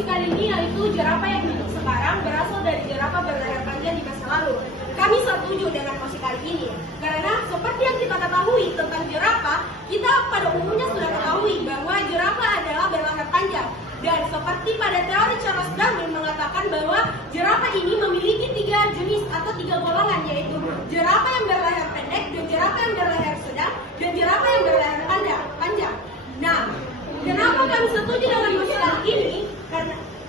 mosi kali ini yaitu jerapah yang hidup sekarang berasal dari jerapah berleher panjang di masa lalu. Kami setuju dengan mosi kali ini karena seperti yang kita ketahui tentang jerapah, kita pada umumnya sudah ketahui bahwa jerapah adalah berleher panjang. Dan seperti pada teori Charles Darwin mengatakan bahwa jerapah ini memiliki 3 jenis atau 3 golongan, yaitu jerapah yang berleher pendek, dan jerapah yang berleher sedang, dan jerapah yang berleher panjang. Nah, kenapa kami setuju dengan mosi kali ini?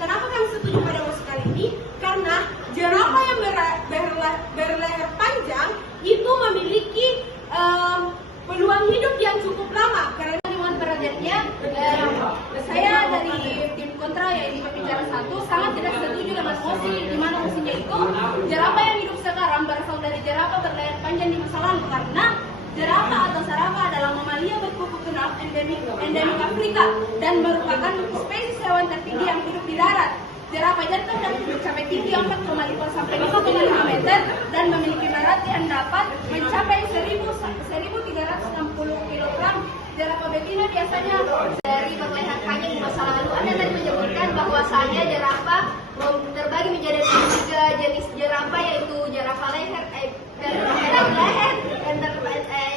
Kenapa kami setuju pada mosi kali ini? Karena jerapah yang berleher panjang itu memiliki peluang hidup yang cukup lama. Karena dengan beradanya, saya dari tim kontra yaitu pembicara 1 sangat tidak setuju dengan mosi, di mana mosinya itu jerapah yang hidup sekarang berasal dari jerapah berleher panjang di masa lalu, karena jerapah atau sarafah adalah mamalia berkuku tunggal endemik Afrika dan merupakan spesies hewan tertinggi yang hidup di darat. Jerapah jantan dapat mencapai tinggi 4,5 sampai 5,5 meter dan memiliki berat yang dapat mencapai 1.360 kg. Jerapah betina biasanya dari berleher panjang di masa lalu. Anda tadi menyebutkan bahwasanya jerapah terbagi menjadi 3 jenis jerapah, yaitu jerapah leher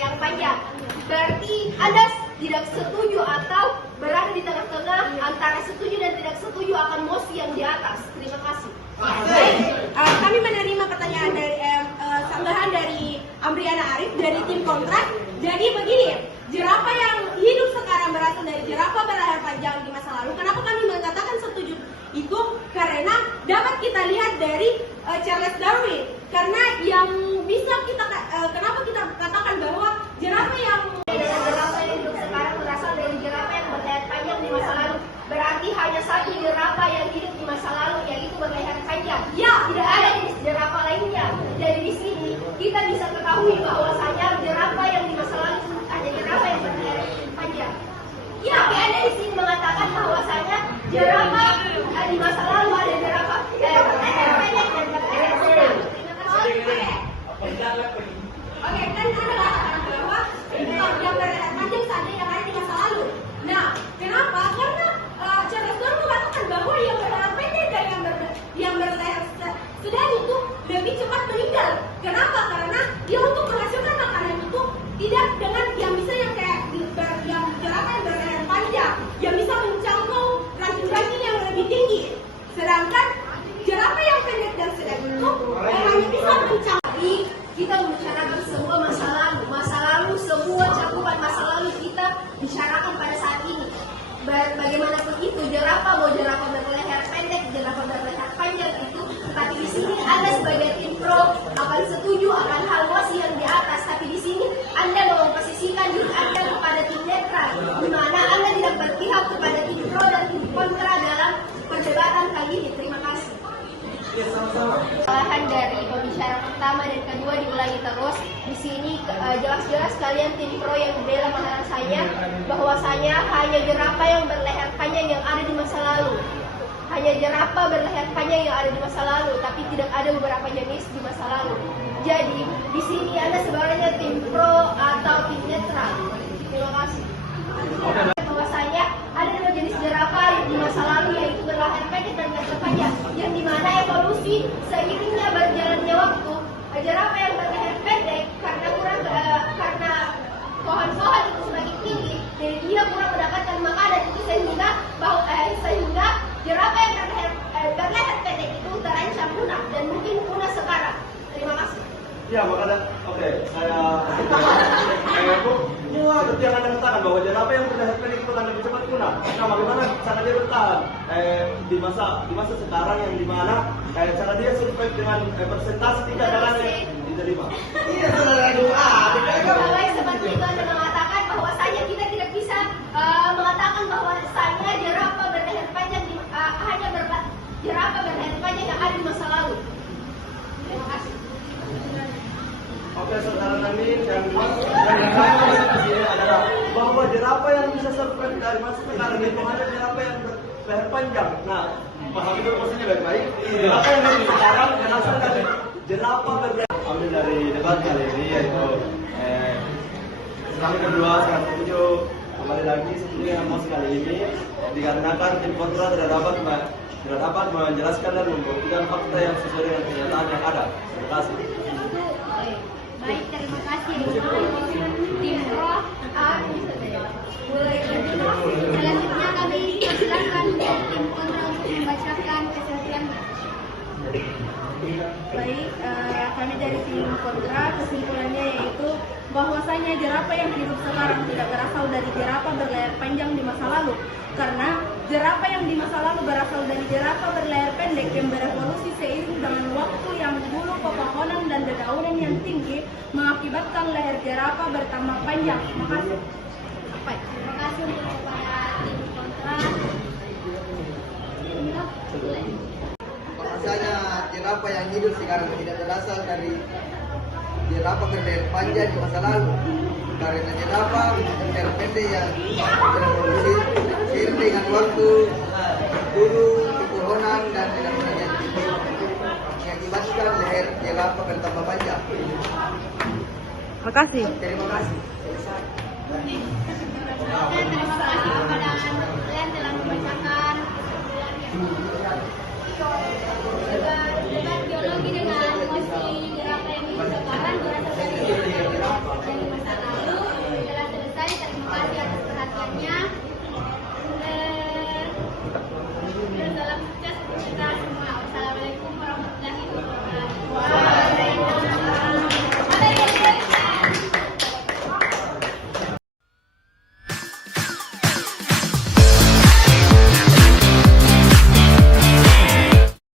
yang panjang. Berarti Anda tidak setuju atau berada di tengah-tengah antara setuju dan tidak setuju akan mosi yang di atas. Terima kasih. Baik, kami menerima pertanyaan dari sanggahan dari Amriana Arif dari tim kontrak. Jadi begini, jerapah yang hidup sekarang berasal dari jerapah berleher panjang di masa lalu. Kenapa kami mengatakan setuju itu? Karena dapat kita lihat dari Charles Darwin. Karena yang bisa kenapa kita katakan bahwa jerapah yang hidup sekarang berasal dari jerapah yang berleher panjang di masa lalu. Berarti hanya satu jerapah yang hidup di masa lalu, yaitu berleher panjang. Ya, tidak ada jenis jerapah lainnya. Jadi di sini kita bisa ketahui bahwasanya jerapah yang di masa lalu hanya jerapah yang berleher panjang. Ya, tapi Anda di sini mengatakan bahwasanya jerapah di masa lalu ada jerapah berleher panjang dan berleher sedang. Oke, kan Anda katakan bahwa yang berleher panjang saja yang ada di masa lalu. Nah, kenapa? Karena Charles Darwin mengatakan bahwa yang berleher pendek dan yang berleher sedang itu lebih cepat meninggal. Kenapa? Karena dia untuk menghasilkan makanan itu tidak dengan yang bisa yang kayak yang jerapah yang berleher panjang, yang bisa menjangkau ranting-ranting yang lebih tinggi. Sedangkan jerapah yang pendek dan sedang itu hanya bisa mencapai. Kita membicarakan semua masa lalu, semua cakupan masa lalu kita bicarakan pada saat ini. Bagaimanapun itu, jerapah mau jerapah berleher pendek, jerapah berleher panjang itu, tapi di sini Anda sebagai tim pro akan setuju akan hal mosi yang di atas, tapi di sini Anda memposisikan diri Anda kepada tim netral, di mana Anda tidak berpihak kepada tim pro dan tim kontra dalam perdebatan kali ini. Terima kasih. Kesalahan dari pembicara pertama dan kedua diulangi terus. Di sini jelas-jelas kalian tim pro yang bela melarang saya bahwasanya hanya jerapah yang berleher panjang yang ada di masa lalu. Hanya jerapah berleher panjang yang ada di masa lalu, tapi tidak ada beberapa jenis di masa lalu. Jadi di sini Anda sebenarnya tim pro atau tim netral. Terima kasih. Bahwasanya ada 2 jenis jerapah di masa lalu, yaitu berleher pendek dan berleher panjang, yang dimana evolusi seiringnya berjalannya waktu, jerapah yang berleher pendek karena pohon-pohon itu semakin tinggi, jadi dia kurang mendapatkan makanan itu sehingga jerapah yang berleher pendek itu terancam punah dan mungkin punah sekarang. Terima kasih. Ya, makanya oke, saya semua seperti yang Anda katakan bahwa jerapah yang berleher pendek itu akan lebih cepat punah. Nah, bagaimana cara dia bertahan di masa sekarang yang dimana cara dia survive dengan persentase tidak dalam yang diterima. Iya, saudara doa. Baik, seperti itu Anda mengatakan bahwasanya kita tidak bisa mengatakan bahwasanya jerapah berleher panjang hanya jerapah berleher panjang yang ada di masa lalu. Terima kasih. Oke, saudara kami dan adalah bahwa jerapah yang bisa survive dari masa sekarang itu ada jerapah yang berleher panjang. Nah, pahami dulu maksudnya baik-baik. Jerapah yang hidup sekarang berasal dari jerapah berleher. Ambil dari debat kali ini yaitu kami berdua sangat setuju kembali lagi seperti yang mas kali ini dikarenakan tim kontra tidak dapat menjelaskan dan membuktikan fakta yang sesuai dengan kenyataan yang ada. Terima kasih. Baik, terima kasih. Tim Pro A. Selanjutnya kami silakan tim kontra untuk membacakan kesimpulannya. Baik, kami dari tim kontra kesimpulannya yaitu bahwasanya jerapah yang hidup sekarang tidak berasal dari jerapah berlayar panjang di masa lalu, karena jerapah yang di masa lalu berasal dari jerapah berlayar pendek yang berevolusi seiring dengan waktu yang dulu pepohonan dan dedaunan yang tinggi mengakibatkan leher jerapah bertambah panjang. Terima kasih. Baik, terima kasih untuk kepada tim kontra. Bahwasanya jerapah yang hidup sekarang tidak berasal dari jerapah berleher panjang di masa lalu, karena jerapah berleher pendek yang berevolusi seiring dengan waktu dulu pepohonan dan dedaunan yang tinggi mengakibatkan leher jerapah bertambah panjang. Terima kasih. Terima kasih. Terima kasih.